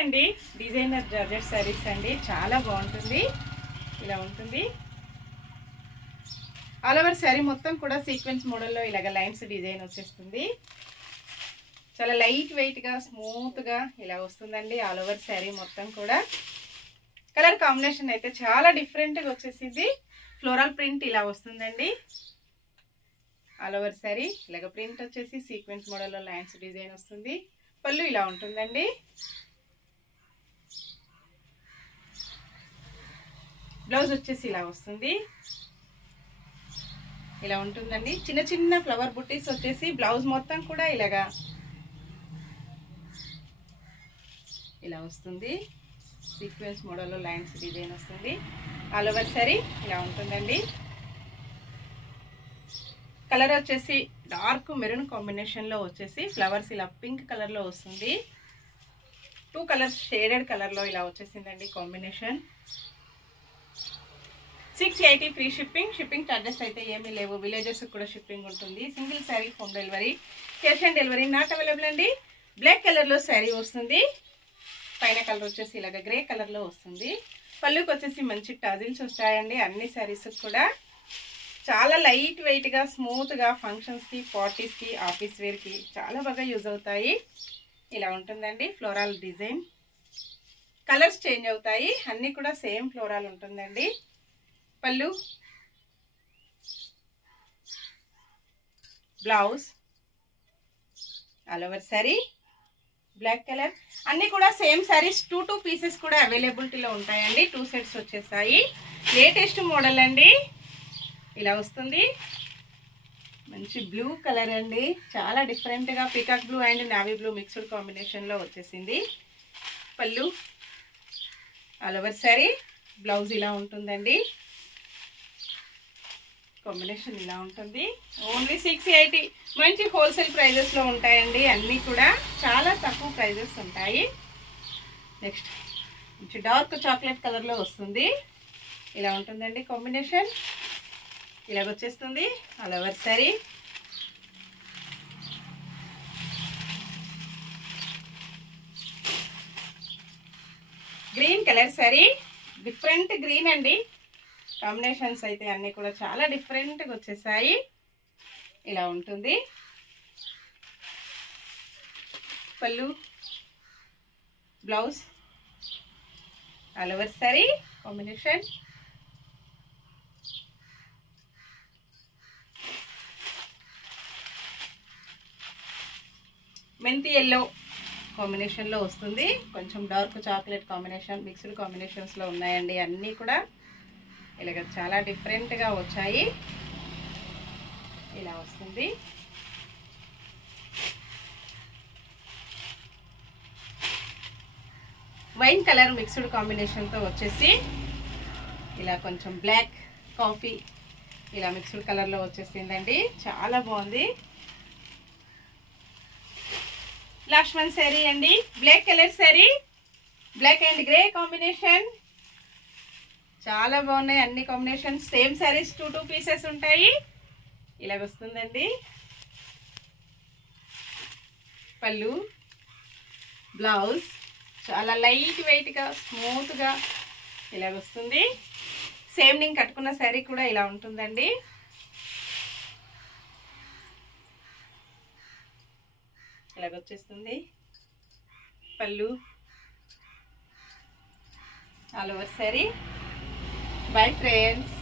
అండి designer georgette saris అండి చాలా బాగుంటుంది ఇలా ఉంటుంది ఆల్ ఓవర్ సారీ మొత్తం కూడా సీక్వెన్స్ మోడల్లో ఇలాగ లైన్స్ డిజైన్ వచ్చేస్తుంది చాలా లైట్ వెయిట్ గా స్మూత్ గా ఇలా వస్తుందండి ఆల్ ఓవర్ సారీ మొత్తం కూడా కలర్ కాంబినేషన్ అయితే చాలా డిఫరెంట్ గా వచ్చేసింది ఫ్లోరల్ ప్రింట్ ఇలా వస్తుందండి ఆల్ ఓవర్ సారీ ఇలాగ ప్రింట్ వచ్చేసి సీక్వెన్స్ మోడల్లో లైన్స్ డిజైన్ వస్తుంది పళ్ళు ఇలా ఉంటుందండి బ్లౌజ్ వచ్చేసి ఇలా వస్తుంది ఇలా ఉంటుందండి చిన్న చిన్న ఫ్లవర్ బుట్టీస్ వచ్చేసి బ్లౌజ్ మొత్తం కూడా ఇలాగా ఇలా వస్తుంది సీక్వెన్స్ మోడల్లో లైన్స్ డిజైన్ వస్తుంది ఆల్ ఓవర్ సారీ ఇలా ఉంటుందండి కలర్ వచ్చేసి డార్క్ మెరూన్ కాంబినేషన్ లో వచ్చేసి ఫ్లవర్స్ ఇలా పింక్ కలర్ లో వస్తుంది 2 కలర్స్ షేడెడ్ కలర్ లో ఇలా వచ్చేసిందండి కాంబినేషన్ 680 ఫ్రీ షిప్పింగ్ చార్జెస్ అయితే ఏమీ లేవు విలేజెస్ కూడా షిప్పింగ్ ఉంటుంది single sari home delivery cash on delivery not available అండి బ్లాక్ కలర్ లో శారీ వస్తుంది పైన కలర్ వచ్చేసి ఇలాగ గ్రే కలర్ లో వస్తుంది పళ్ళుకి వచ్చేసి మంచి టాజిల్స్ వస్తాయండి అన్ని శారీస్ కూడా చాలా లైట్ వెయిట్ గా స్మూత్ గా ఫంక్షన్స్ కి పార్టీస్ కి ఆఫీస్ వేర్ కి చాలా బాగా యూజ్ అవుతాయి ఇలా ఉంటుందండి ఫ్లోరల్ డిజైన్ కలర్స్ చేంజ్ అవుతాయి అన్ని కూడా సేమ్ ఫ్లోరల్ ఉంటుందండి పళ్ళు blouse all over sari black colour అన్ని కూడా సేమ్ సారీస్ 2 పీసెస్ కూడా అవైలబిలిటీలో ఉంటాయండి 2 సెట్స్ వచ్చేసాయి లేటెస్ట్ మోడల్ అండి ఇలా వస్తుంది మంచి బ్లూ కలర్ అండి చాలా డిఫరెంట్ గా peacock blue and navy blue mixed combination లో వచ్చేసింది పళ్ళు ఆల్ ఓవర్ సారీ బ్లౌజ్ ఇలా ఉంటుందండి కాంబినేషన్ ఇలా ఉంటుంది ఓన్లీ 680 మంచి హోల్సేల్ ప్రైజెస్ లో ఉంటాయండి అన్నీ కూడా చాలా తక్కువ ప్రైజెస్ ఉంటాయి నెక్స్ట్ మంచి డార్క్ చాక్లెట్ కలర్ లో వస్తుంది ఇలా ఉంటుందండి కాంబినేషన్ ఇలాగ వచ్చేస్తుంది all over sorry green colour sorry different green అండి కాంబినేషన్స్ అయితే అన్నీ కూడా చాలా డిఫరెంట్ గా వచ్చేసాయి ఇలా ఉంటుంది పళ్ళు blouse all over sorry combination మెంతి ఎల్లో కాంబినేషన్ లో వస్తుంది కొంచెం dark chocolate combination mixed combinations లో ఉన్నాయండి అన్నీ కూడా ఇలాగ చాలా డిఫరెంట్ గా వచ్చాయి ఇలా వస్తుంది వైన్ కలర్ మిక్స్డ్ కాంబినేషన్ తో వచ్చేసి ఇలా కొంచెం బ్లాక్ కాఫీ ఇలా మిక్స్డ్ కలర్ లో వచ్చేసిందండి చాలా బాగుంది లాస్ట్ వన్ సారీ అండి black colour sari black and grey combination చాలా బాగున్నాయి అన్ని కాంబినేషన్స్ సేమ్ సారీస్ 2 పీసెస్ ఉంటాయి ఇలాగ వస్తుందండి పళ్ళు బ్లౌజ్ చాలా లైట్ వెయిట్ గా స్మూత్ గా ఇలాగ వస్తుంది సేమ్ నేను కట్టుకున్న సారీ కూడా ఇలా ఉంటుందండి ఇలాగ వచ్చేస్తుంది పళ్ళు all over sorry bye friends